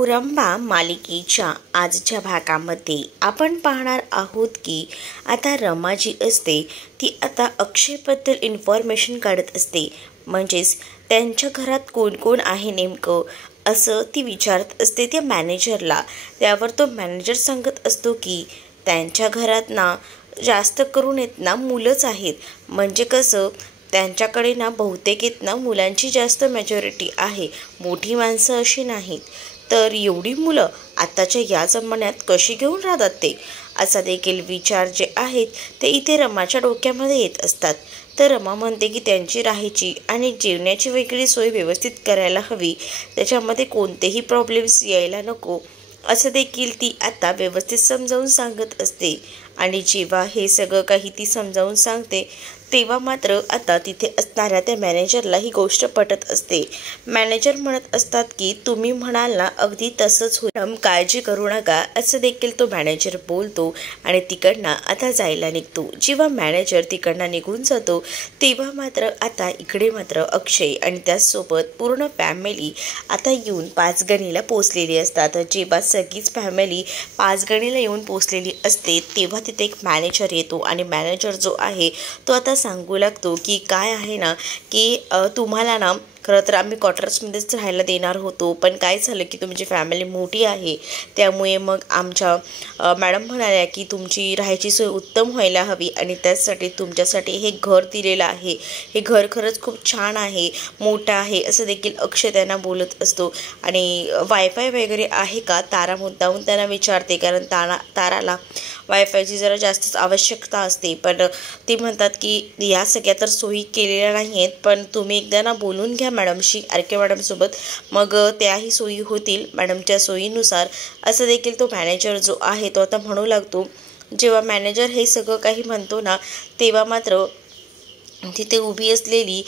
मुरंबा मालिकेच्या आजच्या भागामध्ये आपण पाहणार आहोत की आता रमा जी असते ती आता अक्षयबद्दल इन्फॉर्मेशन काढत असते. म्हणजेच त्यांच्या घरात कोण कोण आहे नेमकं असं ती विचारत असते त्या मॅनेजरला. त्यावर तो मॅनेजर सांगत असतो की त्यांच्या घरात ना जास्त करून येत ना मुलंच आहेत. म्हणजे कसं त्यांच्याकडे ना बहुतेक येत ना मुलांची जास्त मेजॉरिटी आहे, मोठी माणसं अशी नाहीत. तर एवढी मुलं आताच्या या जमान्यात कशी घेऊन राहतात ते, असा देखील विचार जे आहेत ते इथे रमाच्या डोक्यामध्ये येत असतात. तर रमा म्हणते की त्यांची राहायची आणि जेवण्याची वेगळी सोय व्यवस्थित करायला हवी, त्याच्यामध्ये कोणतेही प्रॉब्लेम्स यायला नको, असं देखील ती आता व्यवस्थित समजावून सांगत असते. आणि जेव्हा हे सगळं काही ती समजावून सांगते तेव्हा मात्र आता तिथे असणाऱ्या त्या मॅनेजरला ही गोष्ट पटत असते. मॅनेजर म्हणत असतात की तुम्ही म्हणाल ना अगदी तसंच होईल, काळजी करू नका, असं देखील तो मॅनेजर बोलतो आणि तिकडनं आता जायला निघतो. जेव्हा मॅनेजर तिकडनं निघून जातो तेव्हा मात्र आता इकडे मात्र अक्षय आणि त्याचसोबत पूर्ण फॅमिली आता येऊन पाचगणीला पोचलेली असतात. जेव्हा सगळीच फॅमिली पाचगणीला येऊन पोचलेली असते तेव्हा तिथे एक मॅनेजर येतो आणि मॅनेजर जो आहे तो आता सांगू लागतो की काय आहे ना की तुम्हाला ना खरं तर आम्ही क्वार्टर्समध्येच राहायला देणार होतो, पण काय झालं की तुमची फॅमिली मोठी आहे त्यामुळे मग आमच्या मॅडम म्हणाल्या की तुमची राहायची सोय उत्तम व्हायला हवी आणि त्यासाठी तुमच्यासाठी हे घर दिलेलं आहे. हे घर खरंच खूप छान आहे, मोठं आहे, असं देखील अक्षय त्यांना बोलत असतो. आणि वायफाय वगैरे आहे का, तारा मुद्दाहून त्यांना विचारते, कारण ताराला वायफायची जरा जास्तच आवश्यकता असते. पण ते म्हणतात की या सगळ्या तर सोयी केलेल्या नाही आहेत, पण तुम्ही एकदा ना बोलून घ्या मॅडमशी, आरके मॅडमसोबत, मग त्याही सोयी होतील मॅडमच्या सोयीनुसार, असं देखील तो मॅनेजर जो आहे तो आता म्हणू लागतो. जेव्हा मॅनेजर हे सगळं काही म्हणतो ना तेव्हा मात्र तिथे उभी असलेली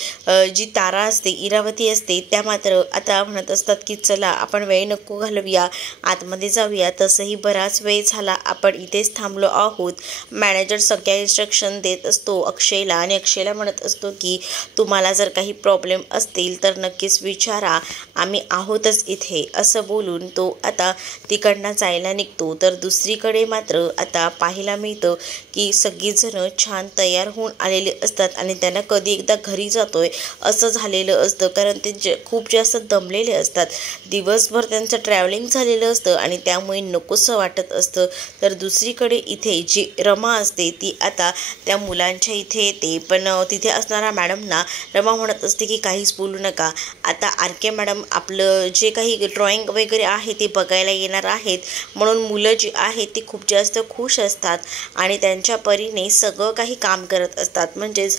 जी तारा असते, इरावती असते, त्या मात्र आता म्हणत असतात की चला आपण वेळ नको घालवूया, आतमध्ये जाऊया, तसंही बराच वेळ झाला, आपण इथेच थांबलो आहोत. मॅनेजर सगळ्या इन्स्ट्रक्शन देत असतो अक्षयला आणि अक्षयला म्हणत असतो की तुम्हाला जर काही प्रॉब्लेम असतील तर नक्कीच विचारा, आम्ही आहोतच इथे, असं बोलून तो आता तिकडनं जायला निघतो. तर दुसरीकडे मात्र आता पाहायला मिळतं की सगळीजणं छान तयार होऊन आलेले असतात आणि त्यांना कधी एकदा घरी जातोय असं झालेलं असतं, कारण ते खूप जास्त दमलेले असतात, दिवसभर त्यांचं ट्रॅव्हलिंग झालेलं असतं आणि त्यामुळे नकोसं वाटत असतं. तर दुसरीकडे इथे जी रमा असते ती आता त्या मुलांच्या इथे येते, पण तिथे असणाऱ्या मॅडमना रमा म्हणत असते की काहीच बोलू नका, आता आरके मॅडम आपलं जे काही ड्रॉइंग वगैरे आहे ते बघायला येणार आहेत, म्हणून मुलं जी आहेत ती खूप जास्त खुश असतात आणि त्यांच्या परीने सगळं काही काम करत असतात. म्हणजेच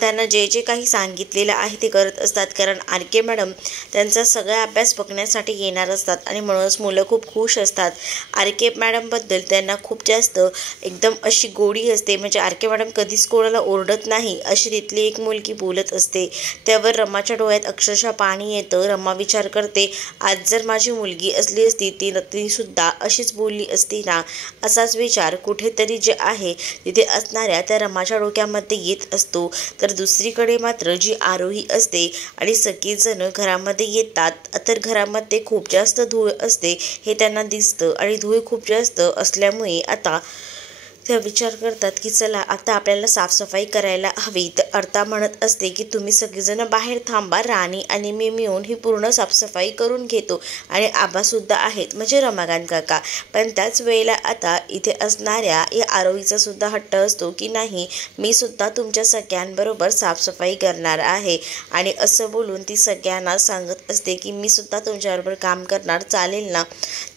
त्यांना जे जे काही सांगितलेलं आहे ते करत असतात, कारण आरके मॅडम त्यांचा सगळा अभ्यास बघण्यासाठी येणार असतात आणि म्हणूनच मुलं खूप खुश असतात. आरके मॅडमबद्दल त्यांना खूप जास्त एकदम अशी गोडी असते, म्हणजे आरके मॅडम कधीच कोणाला ओरडत नाही, अशी तिथली एक मुलगी बोलत असते. त्यावर रमाच्या डोळ्यात अक्षरशः पाणी येतं. रमा विचार करते, आज जर माझी मुलगी असली असती ती सुद्धा अशीच बोलली असती ना, असाच विचार कुठेतरी जे आहे तिथे असणाऱ्या त्या रमाच्या डोक्यामध्ये येत असतो. तर दुसरीकडे मात्र जी आरोही असते आणि सगळेजण घरामध्ये येतात, तर घरामध्ये खूप जास्त धूळ असते हे त्यांना दिसतं आणि धूळ खूप जास्त असल्यामुळे आता त्या विचार करतात की चला आता आपल्याला साफसफाई करायला हवी. तर अर्था म्हणत असते की तुम्ही सगळेजण बाहेर थांबा, राणी आणि मी मिळून ही पूर्ण साफसफाई करून घेतो आणि आबासुद्धा आहेत, म्हणजे रमाकांत काका. पण त्याच वेळेला आता इथे असणाऱ्या या आरोहीचा सुद्धा हट्ट असतो की नाही, मी सुद्धा तुमच्या सगळ्यांबरोबर साफसफाई करणार आहे आणि असं बोलून ती सगळ्यांना सांगत असते की मी सुद्धा तुमच्याबरोबर काम करणार, चालेल ना.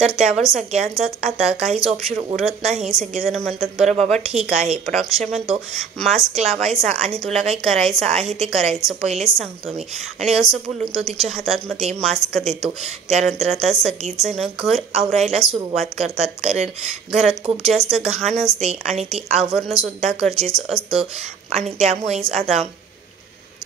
तर त्यावर सगळ्यांचाच आता काहीच ऑप्शन उरत नाही. सगळेजण म्हणतात बरं बाबा ठीक आहे, पण अक्षय म्हणतो मास्क लावायचा आणि तुला काही करायचं आहे ते करायचं, पहिलेच सांगतो मी, आणि असं बोलून तो तिच्या हातामध्ये मास्क देतो. त्यानंतर आता सगळीजणं घर आवरायला सुरुवात करतात, कारण घरात खूप जास्त घाण असते आणि ती आवरणंसुद्धा गरजेचं असतं आणि त्यामुळेच आता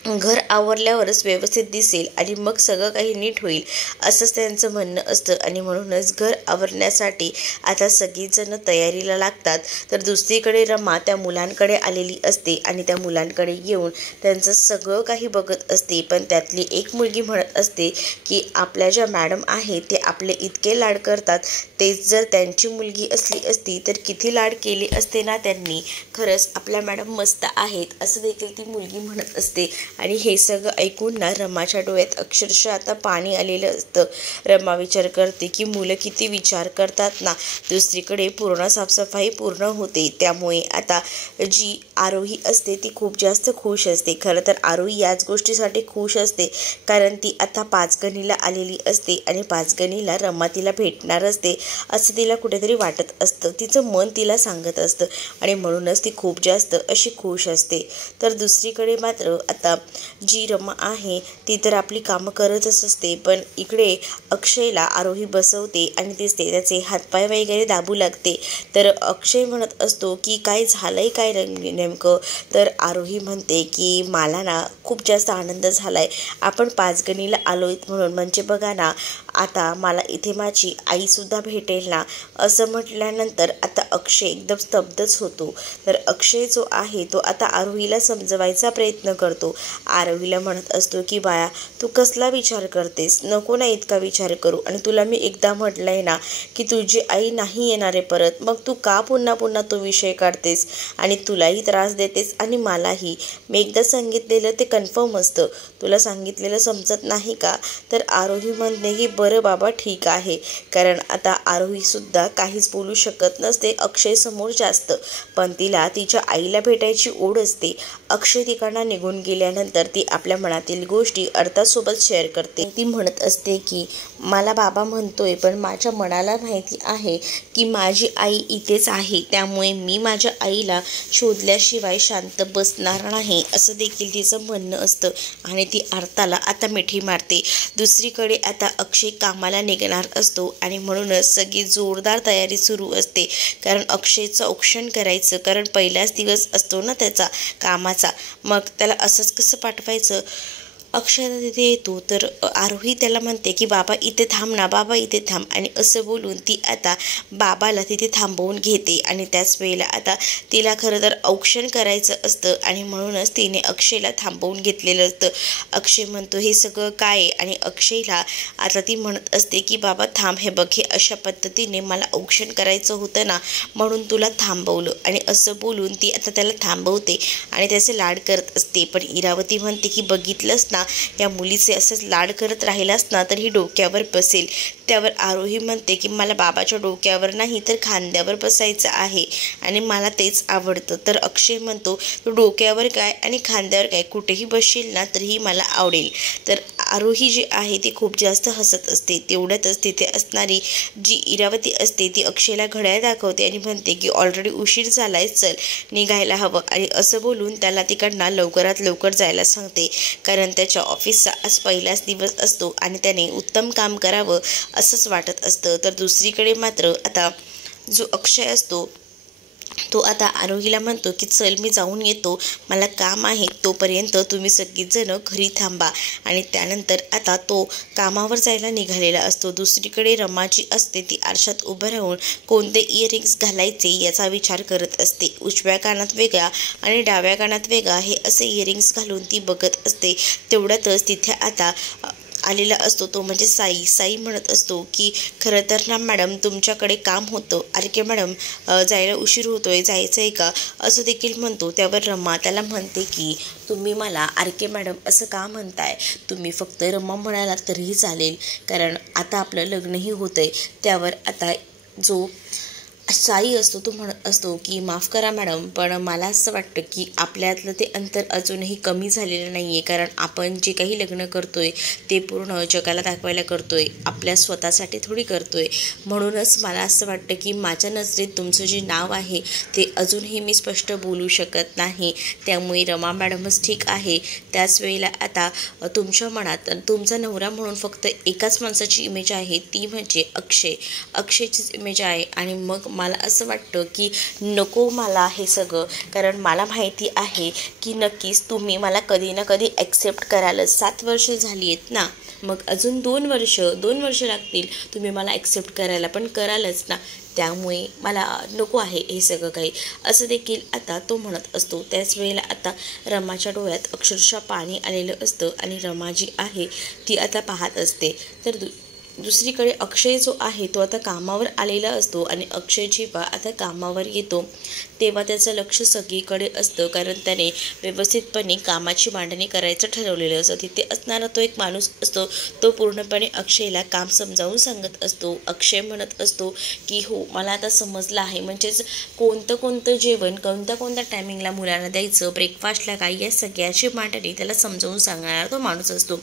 घर आवरल्यावरच व्यवस्थित दिसेल आणि मग सगळं काही नीट होईल असंच त्यांचं म्हणणं असतं. आणि म्हणूनच घर आवरण्यासाठी आता सगळीजणं तयारीला लागतात. तर दुसरीकडे रमा त्या मुलांकडे आलेली असते आणि त्या मुलांकडे येऊन त्यांचं सगळं काही बघत असते. पण त्यातली एक मुलगी म्हणत असते की आपल्या ज्या मॅडम आहेत ते आपले इतके लाड करतात, तेच जर त्यांची मुलगी असली असती तर किती लाड केले असते ना त्यांनी. खरंच आपल्या मॅडम मस्त आहेत असं देखील ती मुलगी म्हणत असते. आणि हे सगळं ऐकून ना रमाच्या डोळ्यात अक्षरशः आता पाणी आलेलं असतं. रमा विचार करते की मुलं किती विचार करतात ना. दुसरीकडे पूर्ण साफसफाई पूर्ण होते. त्यामुळे आता जी आरोही असते ती खूप जास्त खुश असते. खरं तर आरोही याच गोष्टीसाठी खुश असते कारण ती आता पाचगणीला आलेली असते आणि पाचगणीला रमा तिला भेटणार असते असं तिला कुठेतरी वाटत असतं. तिचं मन तिला सांगत असतं आणि म्हणूनच ती खूप जास्त अशी खुश असते. तर दुसरीकडे मात्र आता जी रमा आहे ती तर आपली कामं करतच असते. पण इकडे अक्षयला आरोही बसवते आणि दिसते त्याचे हातपाय वगैरे दाबू लागते. तर अक्षय म्हणत असतो की काय झालंय काय नेमकं. तर आरोही म्हणते की मला ना खूप जास्त आनंद झालाय आपण पाचगणीला आलोय म्हणून. म्हणजे बघा ना आता मला इथे माझी आईसुद्धा भेटेल ना. असं म्हटल्यानंतर आता अक्षय एकदम स्तब्धच होतो. तर अक्षय जो आहे तो आता आरोहीला समजवायचा प्रयत्न करतो. आरोहीला म्हणत असतो की बाळा तू कसला विचार करतेस, नको ना इतका विचार करू. आणि तुला मी एकदा म्हटलंय ना की तुझी आई नाही येणार आहे परत, मग तू का पुन्हा पुन्हा तो विषय काढतेस आणि तुलाही त्रास देतेस आणि मलाही. मी एकदा सांगितलेलं ते कन्फर्म असतं, तुला सांगितलेलं समजत नाही का. तर आरोही म्हणते की बरं बाबा ठीक आहे. कारण आता आरोहीसुद्धा काहीच बोलू शकत नसते अक्षय समोर जास्त. पण तिला तिच्या आईला भेटायची ओढ असते. अक्षय तिकडनं निघून गेल्यानंतर ती आपल्या मनातील गोष्टी अर्थासोबत शेअर करते. ती म्हणत असते की मला बाबा म्हणतोय पण माझ्या मनाला माहिती आहे की माझी आई इथेच आहे, त्यामुळे मी माझ्या आईला शोधल्याशिवाय शांत बसणार नाही असं देखील तिचं म्हणणं असतं. आणि ती अर्थाला आता मिठी मारते. दुसरीकडे आता अक्षय कामाला निघणार असतो आणि म्हणूनच सगळी जोरदार तयारी सुरू असते. कारण अक्षयचं औक्षण करायचं, कारण पहिलाच दिवस असतो ना त्याचा कामाचा, मग त्याला असंच कसं पाठवायचं. अक्षय तिथे येतो तर आरोही त्याला म्हणते की बाबा इथे थांब ना, बाबा इथे थांब. आणि असं बोलून ती आता बाबाला तिथे थांबवून घेते. आणि त्याच वेळेला आता तिला खरं तर औक्षण करायचं असतं आणि म्हणूनच तिने अक्षयला थांबवून घेतलेलं असतं. अक्षय म्हणतो हे सगळं काय आहे. आणि अक्षयला आता ती म्हणत असते की बाबा थांब, हे बघ हे अशा पद्धतीने मला औक्षण करायचं होतं ना म्हणून तुला थांबवलं. आणि असं बोलून ती आता त्याला थांबवते आणि त्याचे लाड करत असते. पण इरावती म्हणते की बघितलंच ना या मुलीचे असंच लाड करत राहिलास ना तर ही डोक्यावर बसेल. त्यावर आरोही म्हणते की मला बाबाच्या डोक्यावर नाही तर खांद्यावर बसायचं आहे आणि मला तेच आवडतं. तर अक्षय म्हणतो तू डोक्यावर काय आणि खांद्यावर काय कुठेही बसशील ना तरीही मला आवडेल. तर आरोही जी आहे ती खूप जास्त हसत असते. तेवढ्यातच तिथे असणारी जी इरावती असते ती अक्षयला घड्याळ दाखवते आणि म्हणते की ऑलरेडी उशीर झालाय, चल निघायला हवं. आणि असं बोलून त्याला तिकडनं लवकरात लवकर जायला सांगते. कारण त्याच्या ऑफिसचा आज पहिलाच दिवस असतो आणि त्याने उत्तम काम करावं असंच वाटत असतं. तर दुसरीकडे मात्र आता जो अक्षय असतो तो आता आरोहीला म्हणतो की चल मी जाऊन येतो, मला काम आहे, तोपर्यंत तुम्ही सगळीजणं घरी थांबा. आणि त्यानंतर आता तो कामावर जायला निघालेला असतो. दुसरीकडे रमा जी असते ती आरशात उभं राहून कोणते इयरिंग्स घालायचे याचा विचार करत असते. उजव्या कानात वेगळा आणि डाव्या कानात वेगळा हे असे इयरिंग्स घालून ती बघत असते. तेवढ्यातच तिथे आता आलेला असतो तो म्हणजे साई. साई म्हणत असतो की खरं तर ना मॅडम तुमच्याकडे काम होतं. अरे की मॅडम जायला उशीर होतोय, जायचं आहे का असं देखील म्हणतो. त्यावर रमा त्याला म्हणते की तुम्ही मला आर के मॅडम असं का म्हणताय, तुम्ही फक्त रमा म्हणाला तरीही चालेल कारण आता आपलं लग्नही होतंय. त्यावर आता जो साई असतो तो म्हणत असतो की माफ करा मॅडम पण मला असं वाटतं की आपल्यातलं ते अंतर अजूनही कमी झालेलं नाही आहे. कारण आपण जे काही लग्न करतोय ते पूर्ण जगाला दाखवायला करतोय, आपल्या स्वतःसाठी थोडी करतोय. म्हणूनच मला असं वाटतं की माझ्या नजरेत तुमचं जे नाव आहे ते अजूनही मी स्पष्ट बोलू शकत नाही. त्यामुळे रमा मॅडमच ठीक आहे. त्याच वेळेला आता तुमच्या मनात तुमचा नवरा म्हणून फक्त एकाच माणसाची इमेज आहे, ती म्हणजे अक्षय. अक्षयचीच इमेज आहे आणि मग मला असं वाटतं की नको मला हे सगळं, कारण मला माहिती आहे की नक्कीच तुम्ही मला कधी ना कधी ॲक्सेप्ट करालच. 7 वर्ष झाली आहेत ना, मग अजून 2 वर्ष लागतील तुम्ही मला ॲक्सेप्ट करायला, पण करालच ना. त्यामुळे मला नको आहे हे सगळं काही, असं देखील आता तो म्हणत असतो. त्याच वेळेला आता रमाच्या डोळ्यात अक्षरशः पाणी आलेलं असतं आणि रमा जी आहे ती आता पाहत असते. तर दुसरीकडे अक्षय जो आहे तो आता कामावर आलेला असतो आणि अक्षय जेव्हा आता कामावर येतो तेव्हा त्याचं लक्ष सगळीकडे असतं, कारण त्याने व्यवस्थितपणे कामाची मांडणी करायचं ठरवलेलं असतं. तिथे असणारा तो एक माणूस असतो, तो पूर्णपणे अक्षयला काम समजावून सांगत असतो. अक्षय म्हणत असतो की हो मला आता समजलं आहे, म्हणजेच कोणतं जेवण कोणत्या टायमिंगला मुलांना द्यायचं, ब्रेकफास्टला काय, या सगळ्याची मांडणी त्याला समजावून सांगणारा तो माणूस असतो.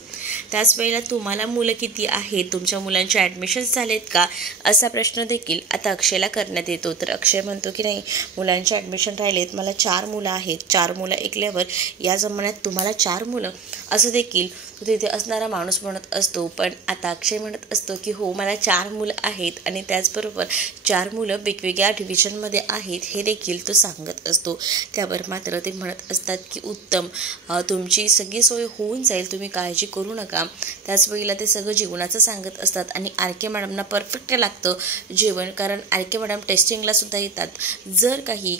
त्याच वेळेला तुम्हाला मुलं किती आहेत, तुमच्या मुलांचे ॲडमिशन्स झालेत का, असा प्रश्न देखील आता अक्षयला करण्यात येतो. तर अक्षय म्हणतो की नाही, मुलांचे ॲडमिशन राहिलेत, मला 4 मुलं आहेत. 4 मुलं ऐकल्यावर या जमान्यात तुम्हाला 4 मुलं, असं देखील तिथे असणारा माणूस म्हणत असतो. पण आता अक्षय म्हणत असतो की हो मला 4 मुलं आहेत आणि त्याचबरोबर 4 मुलं वेगवेगळ्या डिव्हिजनमध्ये आहेत हे देखील तो सांगत असतो. त्यावर मात्र ते म्हणत असतात की उत्तम, तुमची सगळी सोय होऊन जाईल, तुम्ही काळजी करू नका. त्याच वेळेला ते सगळं जेवणाचं सांगत असतात आणि आर.के. मॅडमना परफेक्ट लागतं जेवण, कारण आर.के. मॅडम टेस्टिंगला सुद्धा येतात. जर काही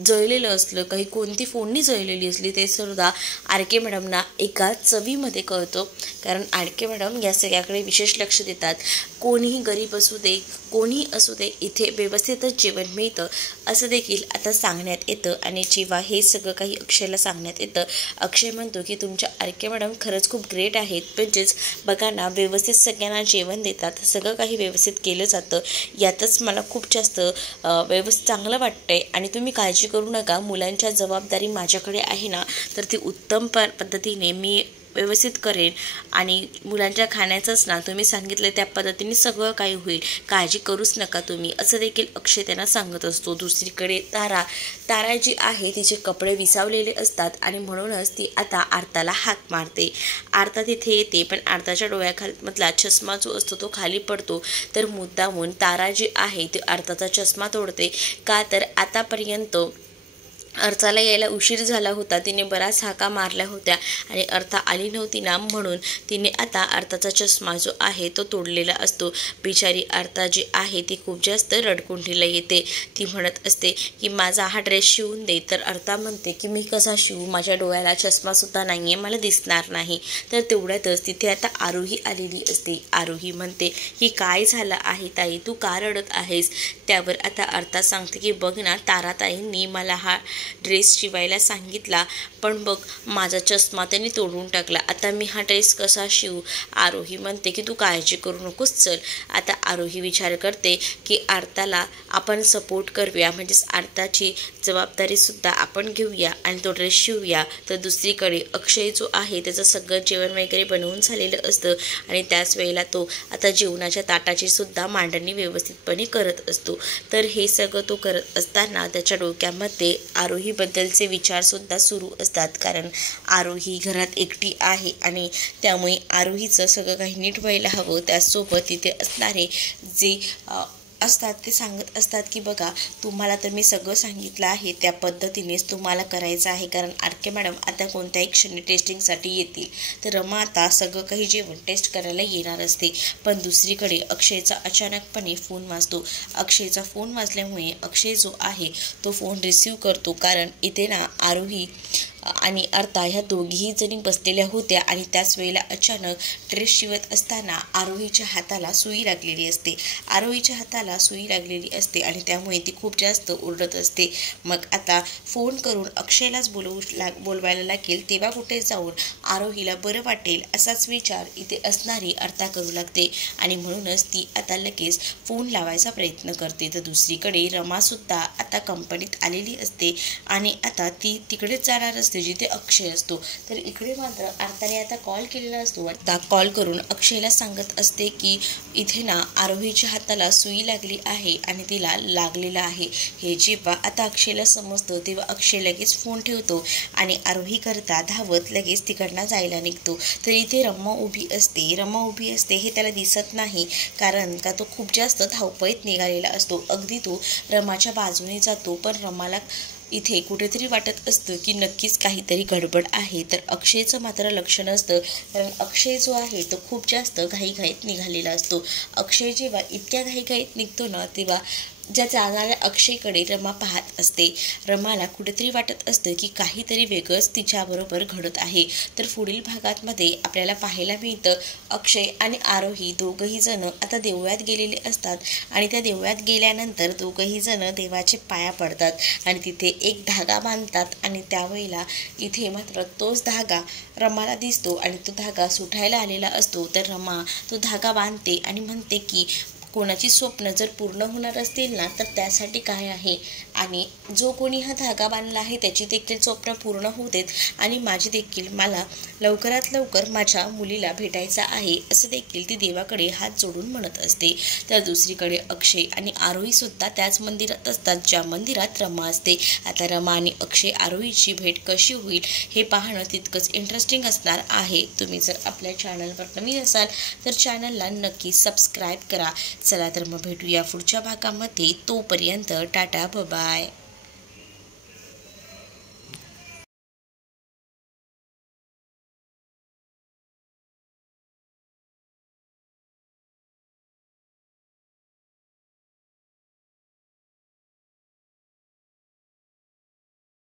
जळलेलं असलं, काही कोणती फोडणी जळलेली असली ते सुद्धा आर.के. मॅडमना एका चवीमध्ये कळतं, कारण आर.के. मॅडम या सगळ्याकडे विशेष लक्ष देतात. कोणीही गरीब असू दे, कोणीही असू दे, इथे व्यवस्थितच जेवण मिळतं असं देखील आता सांगण्यात येतं. आणि जेव्हा हे सगळं काही अक्षयला सांगण्यात येतं, अक्षय म्हणतो की तुमच्या आर.के. मॅडम खरंच खूप ग्रेट आहेत, म्हणजेच बघा ना व्यवस्थित सगळ्यांना जेवण देतात, सगळं काही व्यवस्थित केलं जातं, यातच मला खूप जास्त व्यवस्थित चांगलं वाटतंय. आणि तुम्ही काळजी करू नका, मुलांच्या जबाबदारी माझ्याकडे आहे ना, तर ती उत्तम पद्धतीने मी व्यवस्थित करेन आणि मुलांच्या खाण्याचंच ना तुम्ही सांगितलं त्या पद्धतीने सगळं काही होईल, काळजी करूच नका तुम्ही, असं देखील अक्षय त्यांना सांगत असतो. दुसरीकडे तारा जी आहे तिचे कपडे विसावलेले असतात आणि म्हणूनच ती आता आरताला हाक मारते. आरता तिथे येते, पण आरताच्या डोळ्यामधला चष्मा जो असतो तो खाली पडतो. तर मुद्दामून तारा जी आहे ती आरताचा चष्मा तोडते. का तर आतापर्यंत अर्थाला यायला उशीर झाला होता, तिने बराच हाका मारल्या होत्या आणि अर्था आली नव्हती ना, म्हणून तिने आता अर्थाचा चष्मा जो आहे तो तोडलेला असतो. बिचारी अर्था जी आहे ती खूप जास्त रडकुंडीला येते. ती म्हणत असते की माझा हा ड्रेस शिवून दे. तर अर्था म्हणते की मी कसा शिवू, माझ्या डोळ्याला चष्मासुद्धा नाही आहे, मला दिसणार नाही. तर तेवढ्यातच तिथे आता आरोही आलेली असते. आरोही म्हणते की काय झालं आहे ताई, तू का रडत आहेस. त्यावर आता अर्था सांगते की बघ ना, ताराताईंनी मला हा ड्रेस शिवायला सांगितला, पण बघ माझा चष्मा त्यांनी तोडून टाकला, आता मी हा ड्रेस कसा शिवू. आरोही म्हणते की तू काळजी करू नकोस, चल. आता आरोही विचार करते की आरताला आपण सपोर्ट करूया, म्हणजेच आरताची जबाबदारीसुद्धा आपण घेऊया आणि तो ड्रेस शिवूया. तर दुसरीकडे अक्षय जो आहे त्याचं सगळं जेवण वगैरे बनवून झालेलं असतं आणि त्याच वेळेला तो आता जेवणाच्या ताटाची सुद्धा मांडणी व्यवस्थितपणे करत असतो. तर हे सगळं तो करत असताना त्याच्या डोक्यामध्ये आरोहीबद्दलचे विचारसुद्धा सुरू असतात, कारण आरोही घरात एकटी आहे आणि त्यामुळे आरोहीचं सगळं काही नीट व्हायला हवं. त्याचसोबत तिथे असणारे जे असतात ते सांगत असतात की बघा तुम्हाला तर मी सगळं सांगितलं आहे, त्या पद्धतीनेच तुम्हाला करायचं आहे, कारण आर.के. मॅडम आता कोणत्याही क्षणी टेस्टिंगसाठी येतील. तर रमा आता सगळं काही जेवण टेस्ट करायला येणार असते. पण दुसरीकडे अक्षयचा अचानकपणे फोन वाजतो. अक्षयचा फोन वाजल्यामुळे अक्षय जो आहे तो फोन रिसीव करतो, कारण इथे ना आरोही आणि अर्था ह्या दोघीही जणी बसलेल्या होत्या आणि त्याच वेळेला अचानक ड्रेस शिवत असताना आरोहीच्या हाताला सुई लागलेली असते आणि त्यामुळे ती खूप जास्त ओरडत असते. मग आता फोन करून अक्षयलाच बोलवायला लागेल, तेव्हा कुठे जाऊन आरोहीला बरं वाटेल असाच विचार इथे असणारी अर्था करू लागते आणि म्हणूनच ती आता लगेच फोन लावायचा प्रयत्न करते. तर दुसरीकडे रमासुद्धा आता कंपनीत आलेली असते आणि आता ती तिकडेच जाणार असते. असते जिथे अक्षय असतो. तर इकडे मात्र आरताने आता कॉल केलेला असतो. आता कॉल करून अक्षयला सांगत असते की इथे ना आरोहीच्या हाताला सुई लागली आहे आणि तिला लागलेला आहे. हे जेव्हा आता अक्षयला समजतं तेव्हा अक्षय लगेच फोन ठेवतो आणि आरोही करता धावत लगेच तिकडनं जायला निघतो. तर इथे रमा उभी असते हे त्याला दिसत नाही, कारण का तो खूप जास्त धावपळीत निघालेला असतो. अगदी तो रमाच्या बाजूने जातो, पण रमाला इथे कुठेतरी वाटत असतं की नक्कीच काहीतरी गडबड आहे. तर अक्षयचं मात्र लक्ष नसतं, कारण अक्षय जो आहे तो खूप जास्त घाईघाईत निघालेला असतो. अक्षय जेव्हा इतक्या घाईघाईत निघतो ना, तेव्हा ज्या जाणाऱ्या अक्षयकडे रमा पाहत असते. रमाला कुठेतरी वाटत असतं की काहीतरी वेगळंच तिच्याबरोबर घडत आहे. तर पुढील भागामध्ये आपल्याला पाहायला मिळतं अक्षय आणि आरोही दोघंही जण आता देवळात गेलेले असतात आणि त्या देवळात गेल्यानंतर दोघंही जण देवाचे पाया पडतात आणि तिथे एक धागा बांधतात आणि त्यावेळेला इथे मात्र तोच धागा रमाला दिसतो आणि तो धागा सुटायला आलेला असतो. तर रमा तो धागा बांधते आणि म्हणते की कोणाची स्वप्न जर पूर्ण होणार असतील ना, तर त्यासाठी काय आहे आणि जो कोणी हा धागा बांधला आहे त्याची देखील स्वप्न पूर्ण होऊ देत आणि माझी देखील मला लवकरात लवकर माझ्या मुलीला भेटायचा आहे, असं देखील ती देवाकडे हात जोडून म्हणत असते. तर दुसरीकडे अक्षय आणि आरोही सुद्धा त्याच मंदिरात असतात ज्या मंदिरात रमा असते. आता रमा आणि अक्षय आरोहीची भेट कशी होईल हे पाहणं तितकंच इंटरेस्टिंग असणार आहे. तुम्ही जर आपल्या चॅनलवर नवीन असाल तर चॅनलला नक्की सबस्क्राईब करा. चला तर मग भेटूया पुढच्या भागामध्ये. तोपर्यंत टाटा बाय.